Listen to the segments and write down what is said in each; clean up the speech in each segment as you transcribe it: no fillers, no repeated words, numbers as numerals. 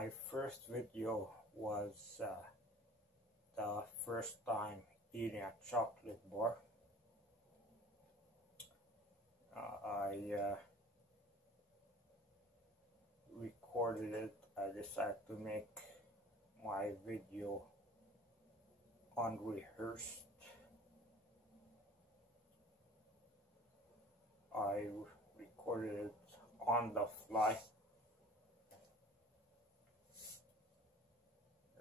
My first video was the first time eating a chocolate bar. I recorded it. I decided to make my video unrehearsed. I recorded it on the fly.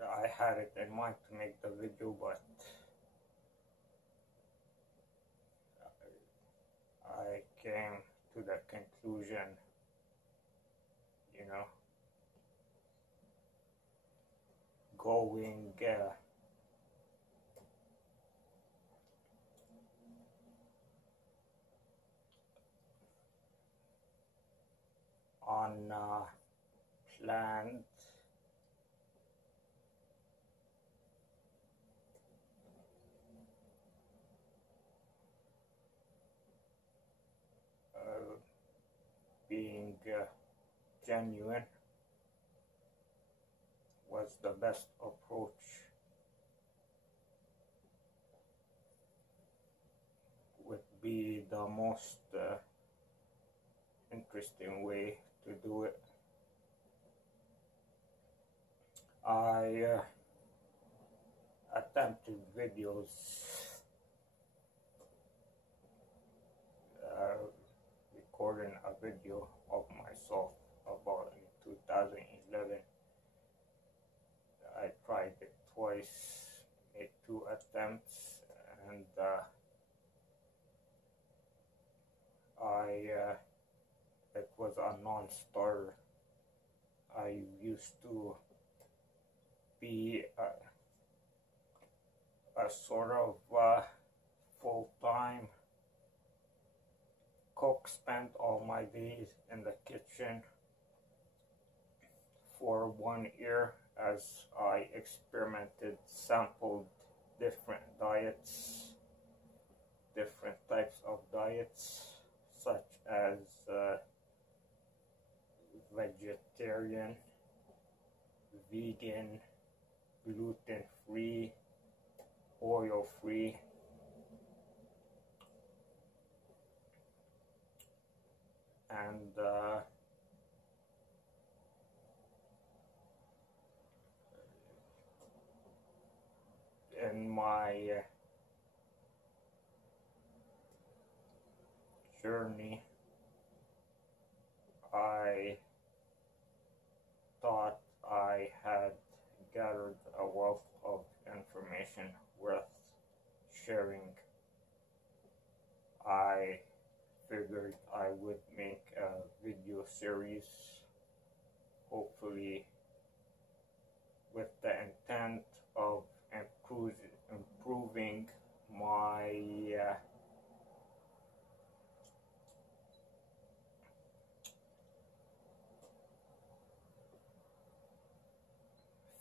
I had it in mind to make the video, but I came to the conclusion, going on planned being genuine was the best approach. Would be the most interesting way to do it. I attempted videos recording a video of myself about in 2011. I tried it twice, made 2 attempts, and it was a non-starter. I used to be a sort of full-time cook, spent all my days in the kitchen for 1 year as I experimented, sampled different diets, different types of diets, such as vegetarian, vegan, gluten-free, oil-free, and in my journey, I thought I had gathered a wealth of information worth sharing. I figured I would make a video series, hopefully with the intent of improving my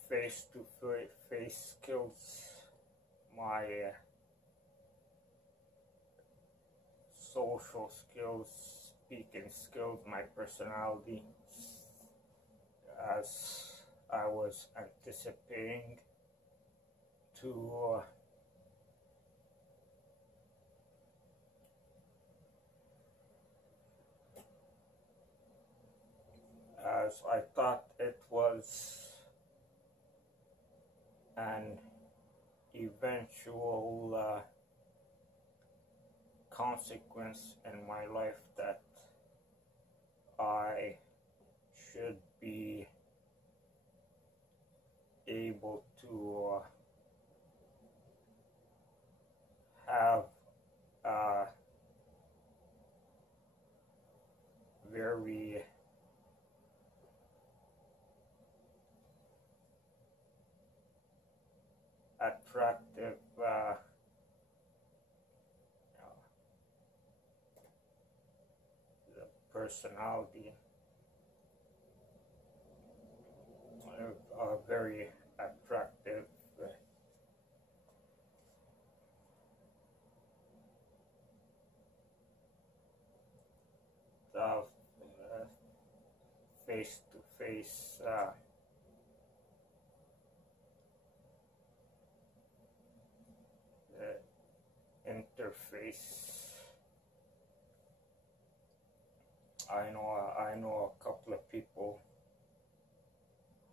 face-to-face skills, my social skills, speaking skills, my personality, as I was anticipating to as I thought it was an eventual consequence in my life that I should be able to have a very attractive personality, very attractive face-to-face their face. I know a couple of people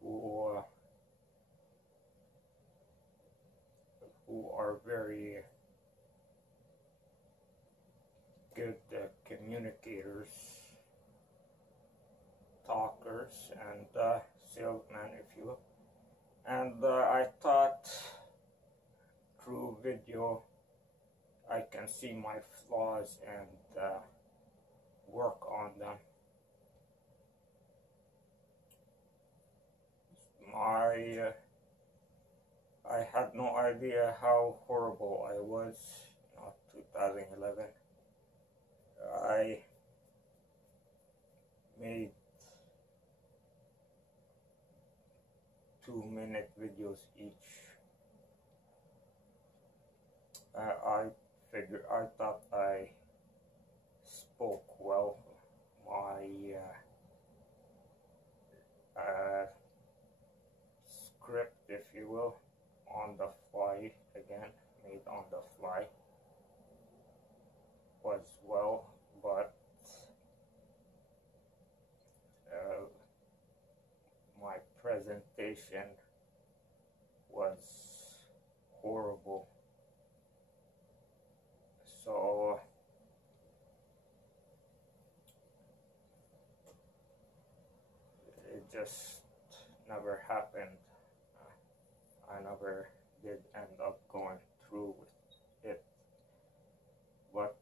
who are very good communicators, talkers, and salesmen, if you will. And I thought through video I can see my flaws and work on them. I had no idea how horrible I was, 2011. I made 2-minute videos each. I thought I spoke well. My script, if you will, on the fly, again, made on the fly, was well, but my presentation was horrible. So it just never happened. I never did end up going through with it. But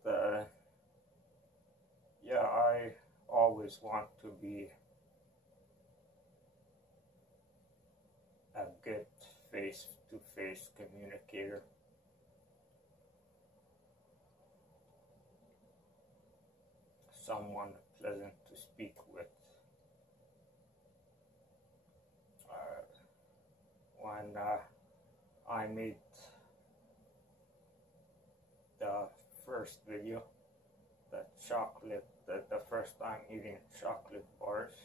yeah, I always want to be a good face-to-face communicator. Someone pleasant to speak with. When I made the first video, the first time eating chocolate bars,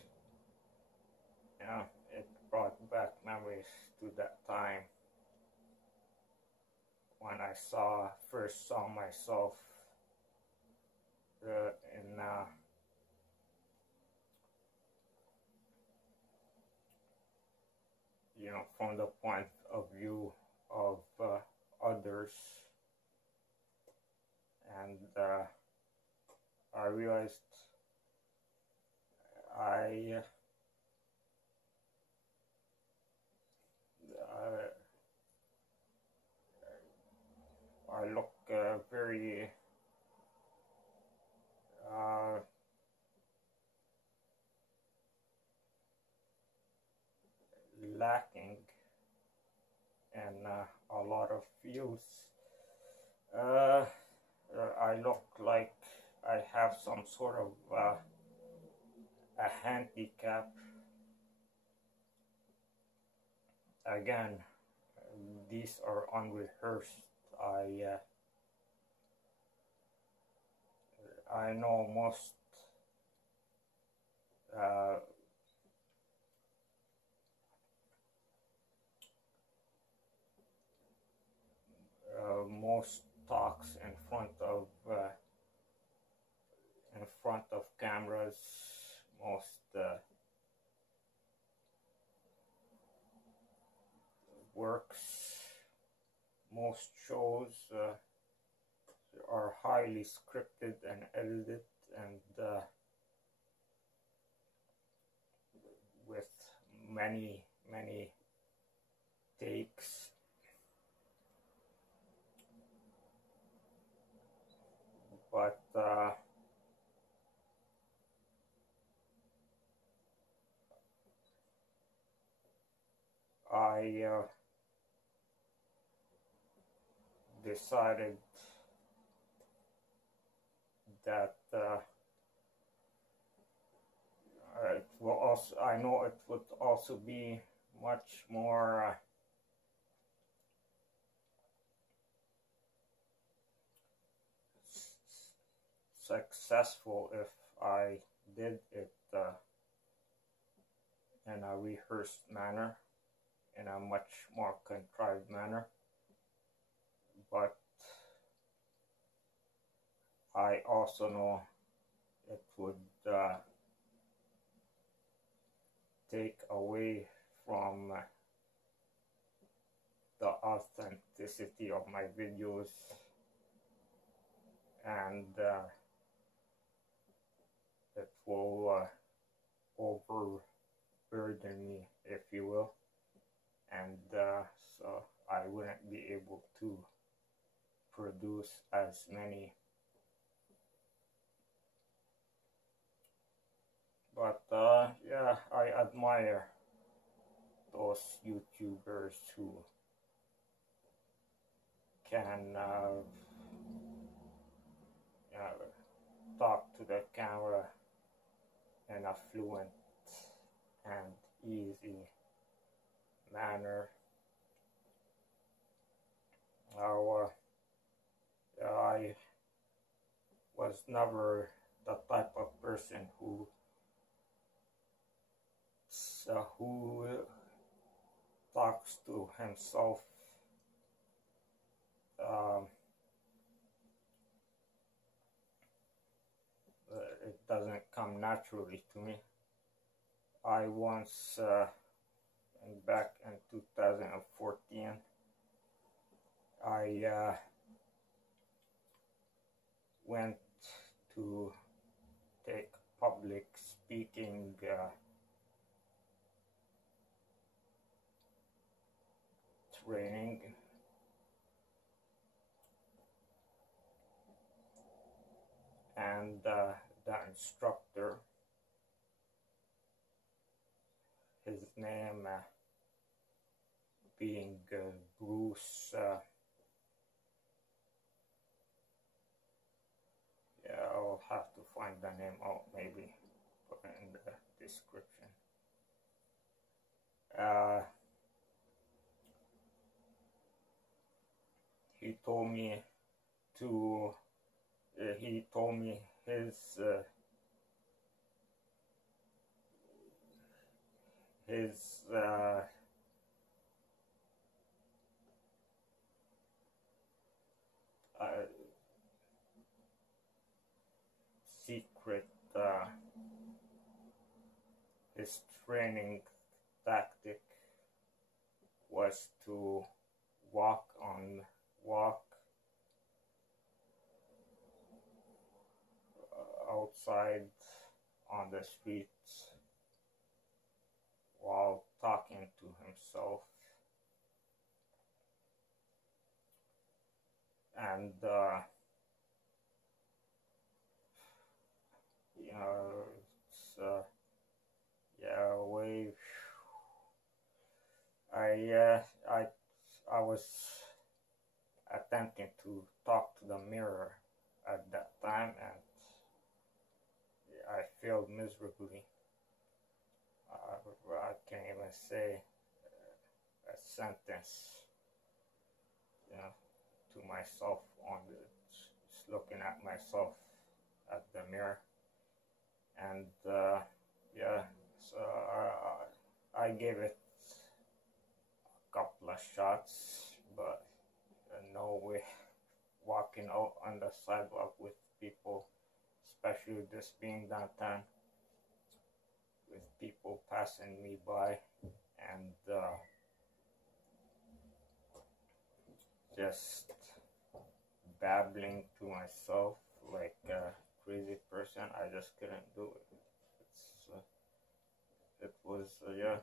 it brought back memories to that time when I first saw myself from the point of view of others, and I realized I look very lacking in a lot of fields. I look like I have some sort of a handicap. Again, these are unrehearsed. I know most most talks in front of cameras, most works, most shows are highly scripted and edited, and with many takes. But I decided that I know it would also be much more successful if I did it in a rehearsed manner, in a much more contrived manner. But I also know it would take away from the authenticity of my videos, and it will overburden me, if you will, and so I wouldn't be able to produce as many. But yeah, I admire those YouTubers who can talk to the camera in a fluent and easy manner. Now, I was never the type of person who talks to himself. It doesn't come naturally to me. I once, back in 2014, I went to take public speaking training, and the instructor, his name being Bruce, yeah, I'll have to find the name out, maybe put it in the description. He told me to, he told me his secret, his training tactic was to walk outside on the streets while talking to himself, and you know, it's yeah, I was attempting to talk to the mirror at that time, and I failed miserably. I can't even say a sentence, you know, to myself on just looking at myself at the mirror, and yeah, so I gave it a couple of shots, but no way walking out on the sidewalk with people, especially this being downtown, with people passing me by, and just babbling to myself like a crazy person. I just couldn't do it. It was yeah,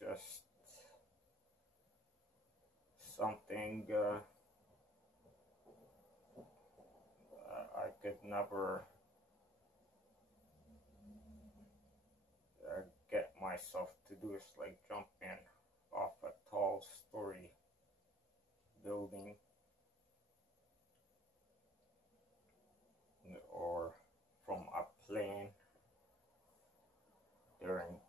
just something I could never get myself to do. It's like jumping off a tall story building, or from a plane during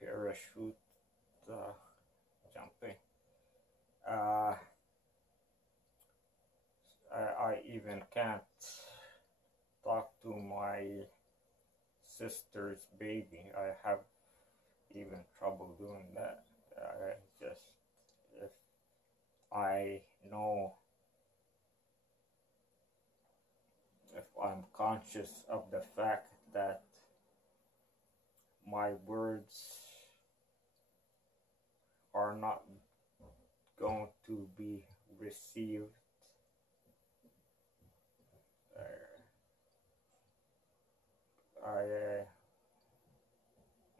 parachute jumping. I even can't talk to my sister's baby. I have conscious of the fact that my words are not going to be received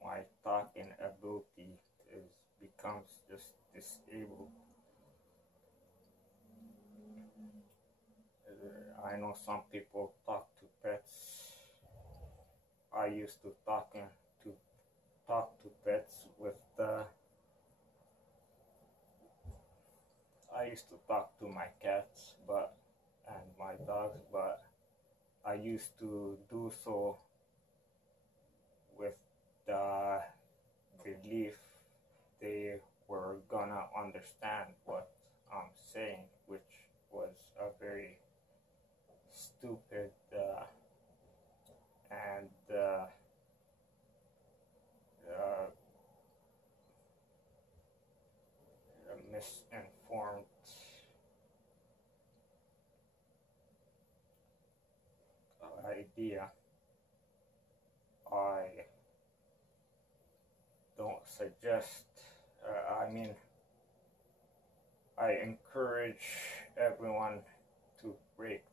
my talking ability becomes just disabled. I know some people talk to pets. I used to talk to pets with I used to talk to my cats and my dogs, but I used to do so with the belief they were gonna understand what I'm saying, which was a very stupid and misinformed idea. I don't suggest, I encourage everyone to break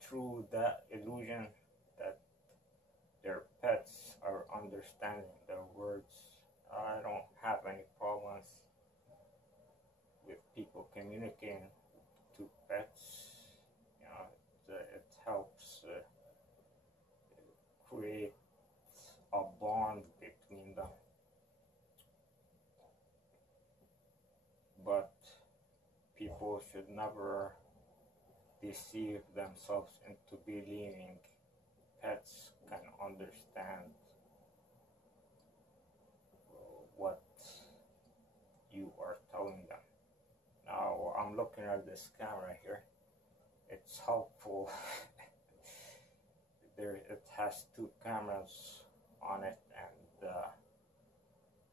through that illusion that their pets are understanding their words. I don't have any problems with people communicating to pets. You know, it helps create a bond between them. But people should never deceive themselves into believing pets can understand what you are telling them. Now, I'm looking at this camera here. It's helpful. It has two cameras on it, and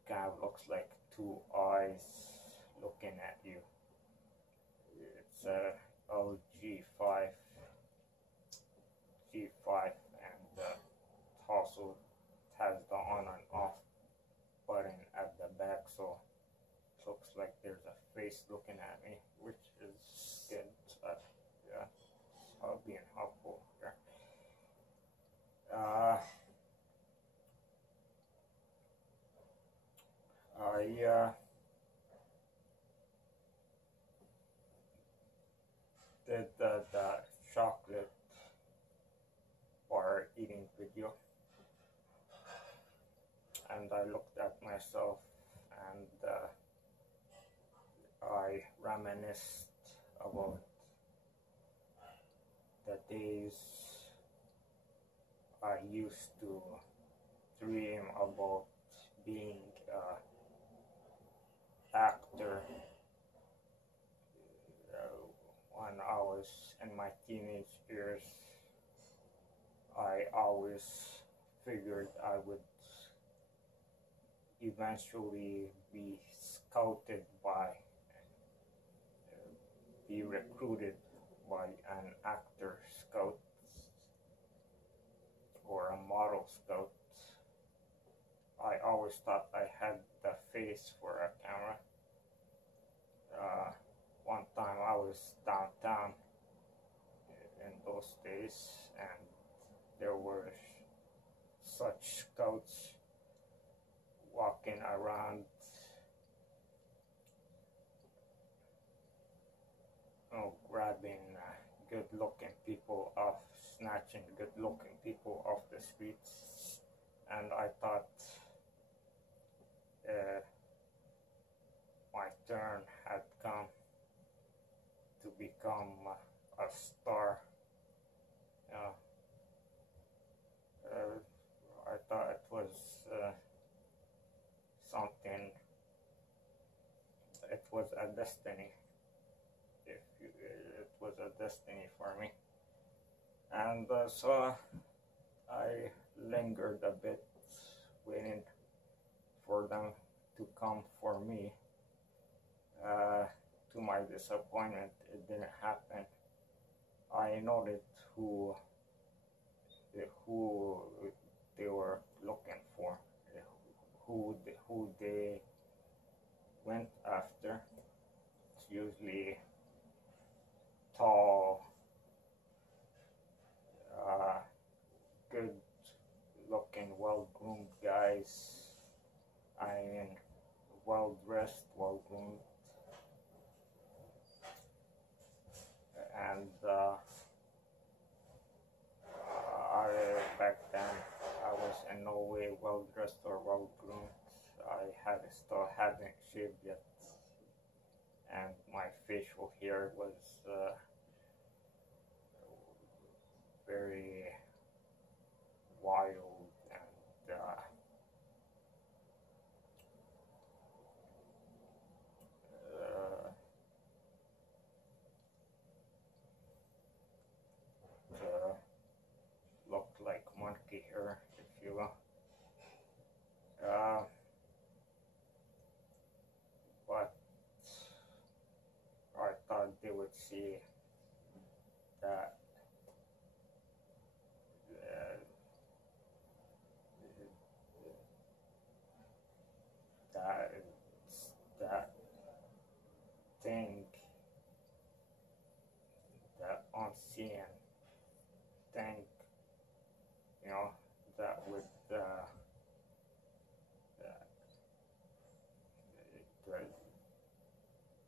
kind of looks like two eyes looking at you. It's a LG5 G5, and it also has the on and off button at the back, so it looks like there's a face looking at me, which is good. Yeah, it's being helpful here. I did the chocolate bar eating video, and I looked at myself, and I reminisced about the days I used to dream about being an actor when I was in my teenage years. I always figured I would eventually be scouted be recruited by an actor scout or a model scout. I always thought I had the face for a camera. One time I was downtown in those days, and there were such scouts walking around, grabbing good-looking people off, snatching good-looking people off the streets, and I thought my turn had come to become a star. I thought it was something. It was a destiny. It was a destiny for me, and so I lingered a bit, waiting for them to come for me. To my disappointment, it didn't happen. I noted who who they were looking for, who they went after. It's usually tall, uh, good looking, well groomed guys. I mean, well dressed, well groomed, and I back then I was in no way well dressed or well groomed. I still hadn't shaved yet, and my facial hair was very wild and uh, looked like monkey hair, if you will. But I thought they would see that uh, that that thing, that unseen thing, you know, that would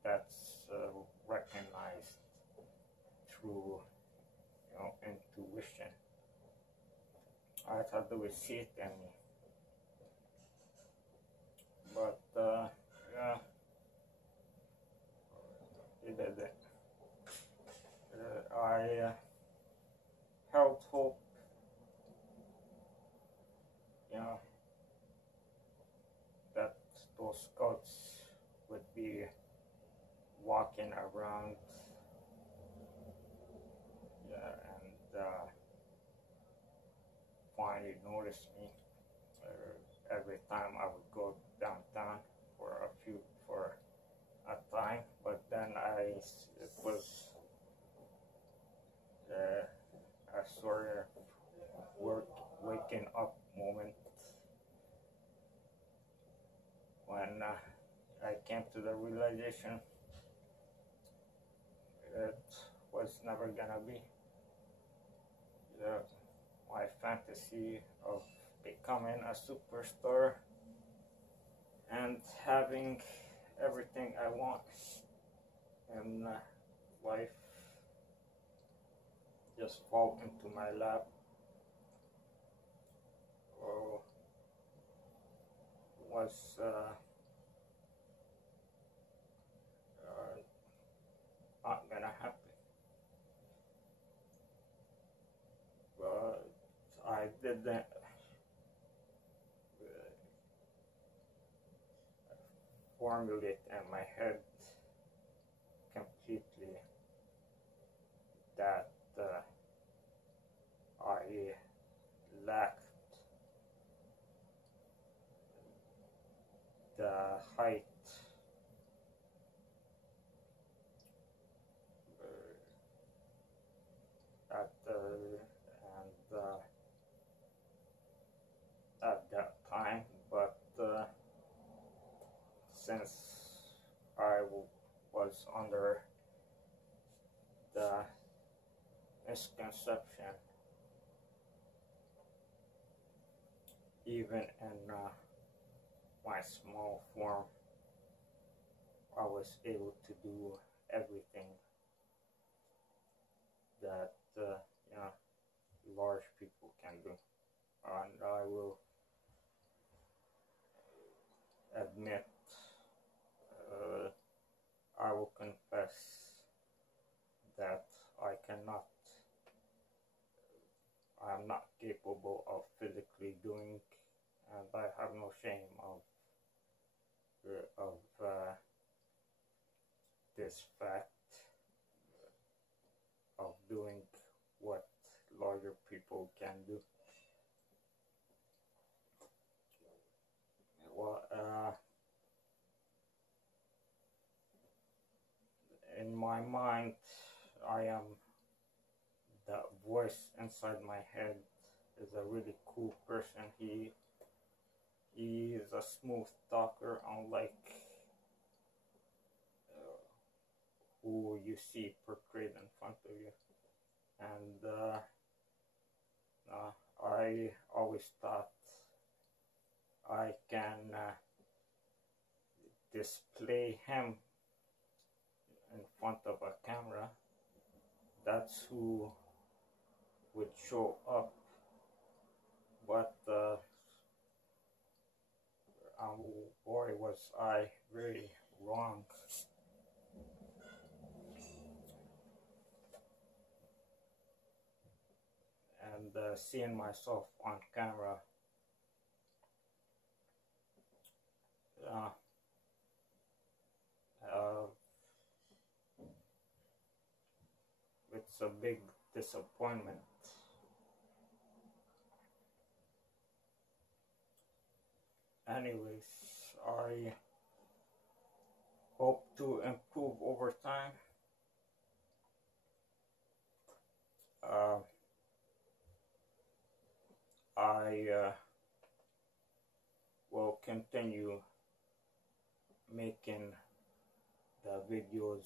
that's recognized through, you know, intuition. I thought they would see it in me, but yeah, it didn't. I held hope, you know, that those scouts would be walking around, yeah, and finally noticed me every time I would go downtown for a time. But then it was a sort of waking up moment when I came to the realization it was never gonna be. My fantasy of becoming a superstar and having everything I want in life just fall into my lap. Oh, was not gonna happen. But I didn't formulate in my head completely that I lacked the height at at that time, but since I was under the misconception, even in my small form, I was able to do everything that you know, large people can do, and I will admit, I will confess that I'm not capable of physically doing, and I have no shame of this fact of doing what larger people can do. Well, in my mind, I am that voice inside my head is a really cool person. He is a smooth talker, unlike who you see portrayed in front of you. And I always thought I can display him in front of a camera. That's who would show up. But boy, was I very wrong. And seeing myself on camera, it's a big disappointment. Anyways, I hope to improve over time. I will continue making the videos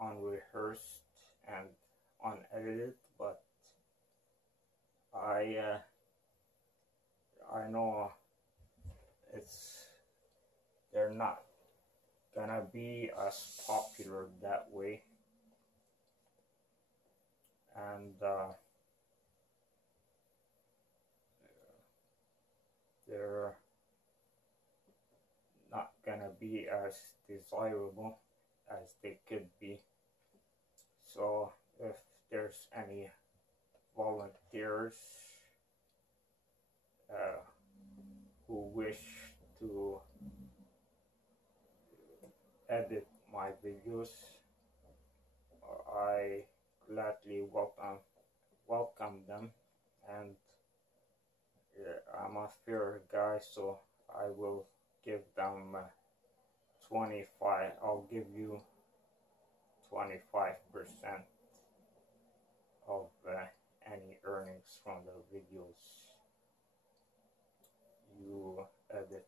unrehearsed and unedited, but I know they're not gonna be as popular that way, and they're not gonna be as desirable as they could be. So if there's any volunteers who wish to edit my videos, I gladly welcome them. And I'm a fair guy, so I will give them 25. I'll give you 25% of any earnings from the videos you edit.